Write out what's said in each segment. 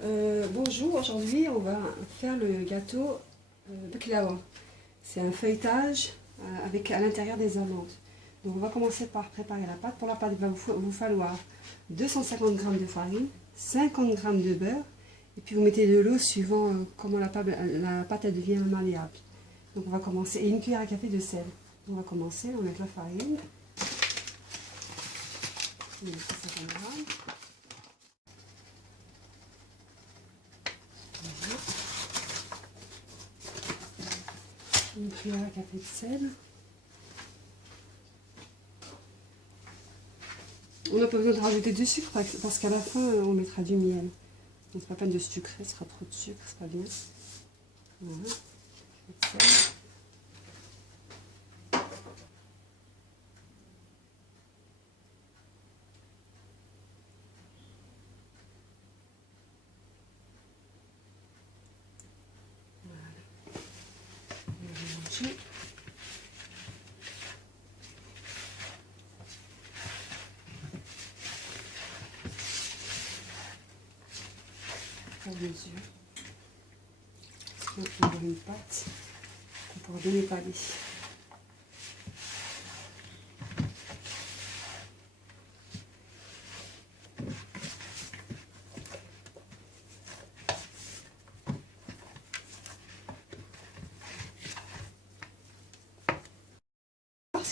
Bonjour, aujourd'hui on va faire le gâteau baklava. C'est un feuilletage avec à l'intérieur des amandes. Donc on va commencer par préparer la pâte. Pour la pâte, il va vous falloir 250 g de farine, 50 g de beurre, et puis vous mettez de l'eau suivant comment la pâte elle devient malléable. Donc on va commencer, et une cuillère à café de sel. On va commencer, on va mettre la farine, on met 50 g. Une cuillère à café de sel. On n'a pas besoin de rajouter du sucre parce qu'à la fin on mettra du miel. Donc c'est pas peine de sucrer, ce sera trop de sucre, c'est pas bien. Voilà. Pour les yeux. Donc, on va avoir une pâte qu'on pourra bien étaler.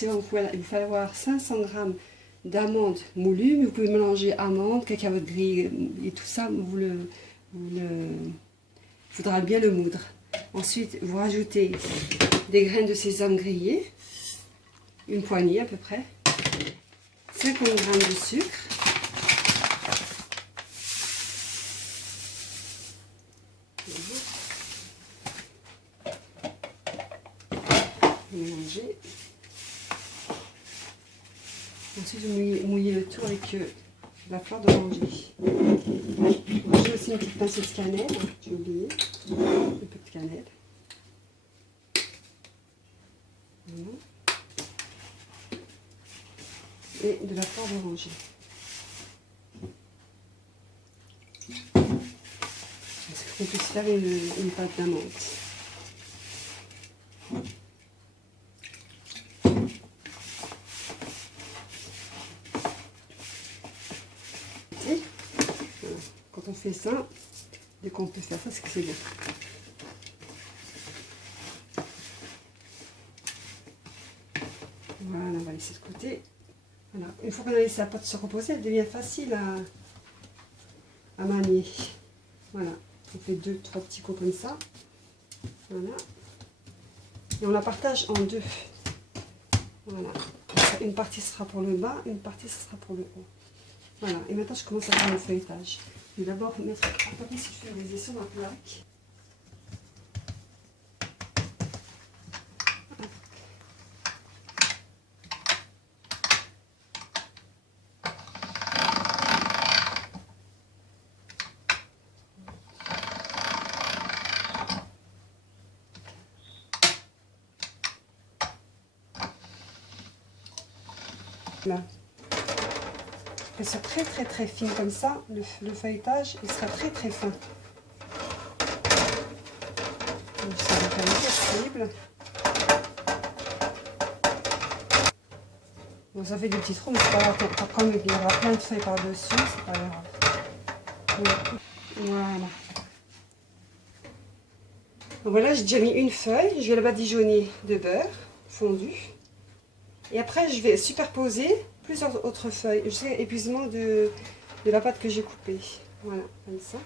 Il va falloir 500 g d'amandes moulues, mais vous pouvez mélanger amandes, cacahuètes grises et tout ça, il faudra bien le moudre. Ensuite, vous rajoutez des graines de sésame grillées, une poignée à peu près, 50 g de sucre, mélanger. Ensuite, vous mouillez le tout avec la fleur d'oranger. J'ai aussi une petite pincée de cannelle, j'ai oublié, un peu de cannelle. Voilà. Et de la fleur d'oranger. Est-ce qu'on puisse faire une pâte d'amande? Quand on fait ça, dès qu'on peut faire ça, c'est que c'est bon. Voilà, on va laisser de côté. Voilà. Une fois qu'on a laissé la pâte se reposer, elle devient facile à manier. Voilà, on fait 2-3 petits coups comme ça. Voilà. Et on la partage en deux. Voilà. Une partie sera pour le bas, une partie sera pour le haut. Voilà, et maintenant je commence à faire le feuilletage. Je vais d'abord mettre un papier sulfurisé sur ma plaque. Là. Elle sera très fine comme ça, le feuilletage il sera très fin. Donc ça va être possible. Bon, ça fait des petits trous, mais c'est pas grave, comme il y aura plein de feuilles par-dessus, c'est pas grave. Voilà. Donc voilà, j'ai déjà mis une feuille, je vais la badigeonner de beurre fondu. Et après, je vais superposer plusieurs autres feuilles jusqu'à épuisement de la pâte que j'ai coupée. Voilà, comme ça.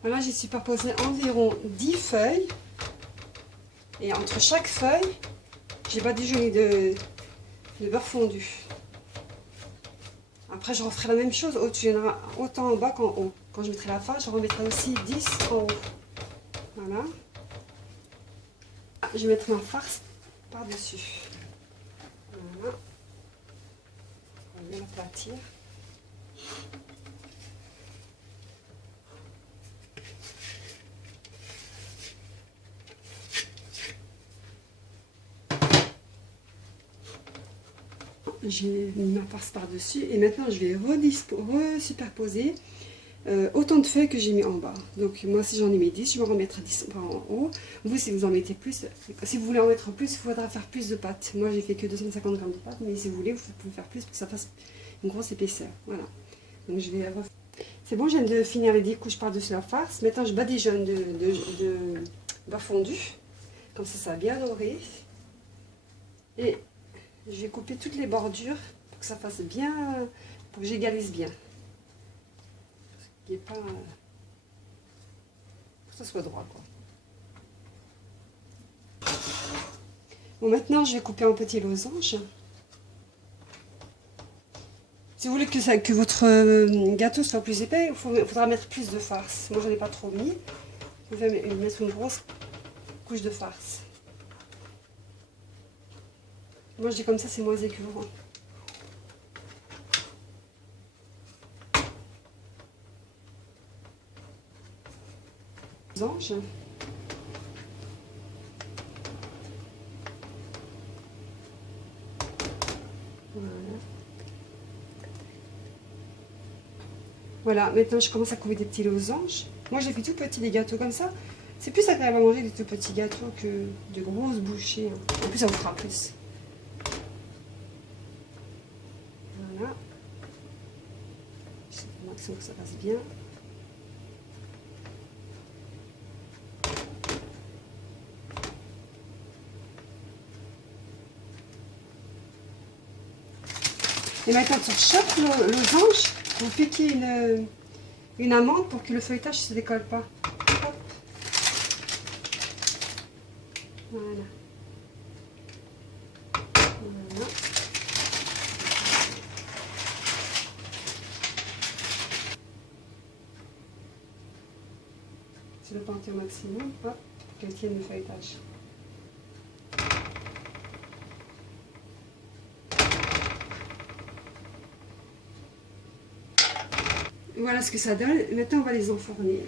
Voilà, j'ai superposé environ 10 feuilles. Et entre chaque feuille, j'ai badigeonné de beurre fondu. Après, je referai la même chose au-dessus. Il y en aura autant en bas qu'en haut. Quand je mettrai la fin, je remettrai aussi 10 en haut. Voilà. Je vais mettre ma farce par-dessus. Voilà. On va bien l'aplatir. j'ai mis ma farce par-dessus. Et maintenant, je vais re-superposer autant de feuilles que j'ai mis en bas. Donc moi, si j'en ai mis 10, je vais en remettre 10 par en haut. Vous, si vous en mettez plus, si vous voulez en mettre plus, il faudra faire plus de pâte. Moi, j'ai fait que 250 grammes de pâte, mais si vous voulez, vous pouvez faire plus pour que ça fasse une grosse épaisseur. Voilà. Donc je vais refaire. C'est bon, je viens de finir les 10 couches par-dessus la farce. Maintenant, je badigeonne de beurre fondu. Comme ça a bien doré. Et je vais couper toutes les bordures pour que ça fasse bien, pour que j'égalise bien. Qu'il n'y ait pas... pour que ça soit droit, quoi. Bon, maintenant, je vais couper en petits losanges. Si vous voulez que votre gâteau soit plus épais, il faudra mettre plus de farce. Moi, je n'en ai pas trop mis. Vous pouvez mettre une grosse couche de farce. Moi, je dis comme ça, c'est moins écœurant. Losange. Voilà, maintenant je commence à couper des petits losanges. Moi j'ai fait tout petit des gâteaux comme ça. C'est plus agréable à manger des tout petits gâteaux que de grosses bouchées. En plus ça vous fera plus. Voilà. Je fais au maximum que ça passe bien. Et maintenant sur chaque losange, vous piquez une amande pour que le feuilletage ne se décolle pas. Hop. Voilà. Voilà. Je le planter au maximum, hop, pour qu'elle tienne le feuilletage. Voilà ce que ça donne. Maintenant, on va les enfourner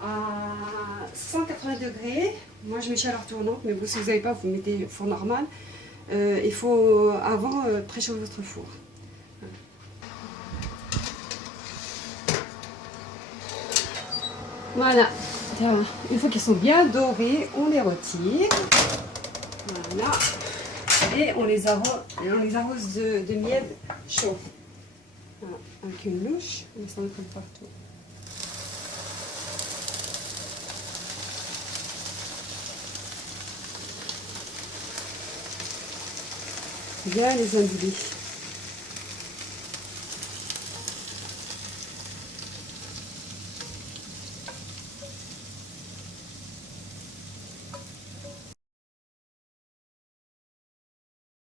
à 180 degrés. Moi, je mets chaleur tournante, mais vous, si vous n'avez pas, vous mettez four normal. Il faut avant préchauffer votre four. Voilà. Une fois qu'ils sont bien dorés, on les retire. Voilà. Et on les arrose de miel chaud. Voilà. Avec une louche, on s'en colle partout. Bien les imbiber.